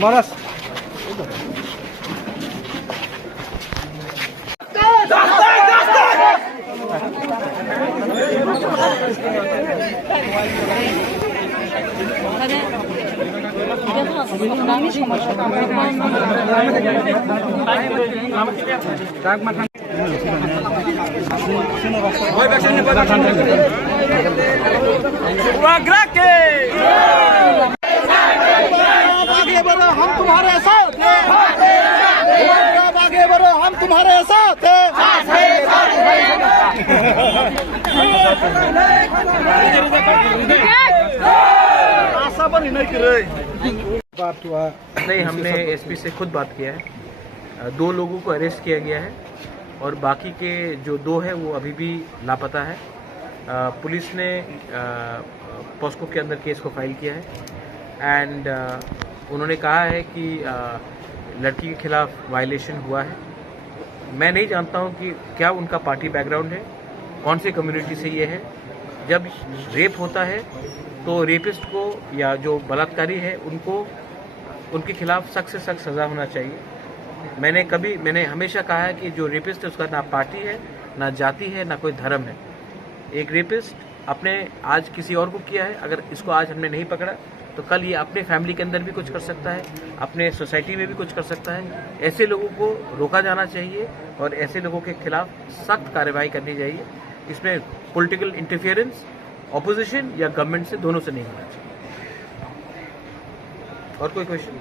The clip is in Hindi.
महाराज आगे बढ़ो, हम तुम्हारे साथ हैं। आगे बढ़ो, हम तुम्हारे साथ हैं। आशा बनी नहीं कर रही बात हुआ नहीं, हमने एसपी से खुद बात किया है। 2 लोगों को अरेस्ट किया गया है और बाकी के जो 2 है वो अभी भी लापता है। पुलिस ने पॉस्को के अंदर केस को फाइल किया है एंड उन्होंने कहा है कि लड़की के खिलाफ वायलेशन हुआ है। मैं नहीं जानता हूं कि क्या उनका पार्टी बैकग्राउंड है, कौन सी कम्युनिटी से ये है। जब रेप होता है तो रेपिस्ट को या जो बलात्कारी है उनको उनके खिलाफ सख्त से सख्त सज़ा होना चाहिए। मैंने हमेशा कहा है कि जो रेपिस्ट है उसका ना पार्टी है, ना जाति है, ना कोई धर्म है। एक रेपिस्ट अपने आज किसी और को किया है, अगर इसको आज हमने नहीं पकड़ा तो कल ये अपने फैमिली के अंदर भी कुछ कर सकता है, अपने सोसाइटी में भी कुछ कर सकता है। ऐसे लोगों को रोका जाना चाहिए और ऐसे लोगों के खिलाफ सख्त कार्रवाई करनी चाहिए। इसमें पॉलिटिकल इंटरफियरेंस ऑपोजिशन या गवर्नमेंट से दोनों से नहीं होना चाहिए। और कोई क्वेश्चन?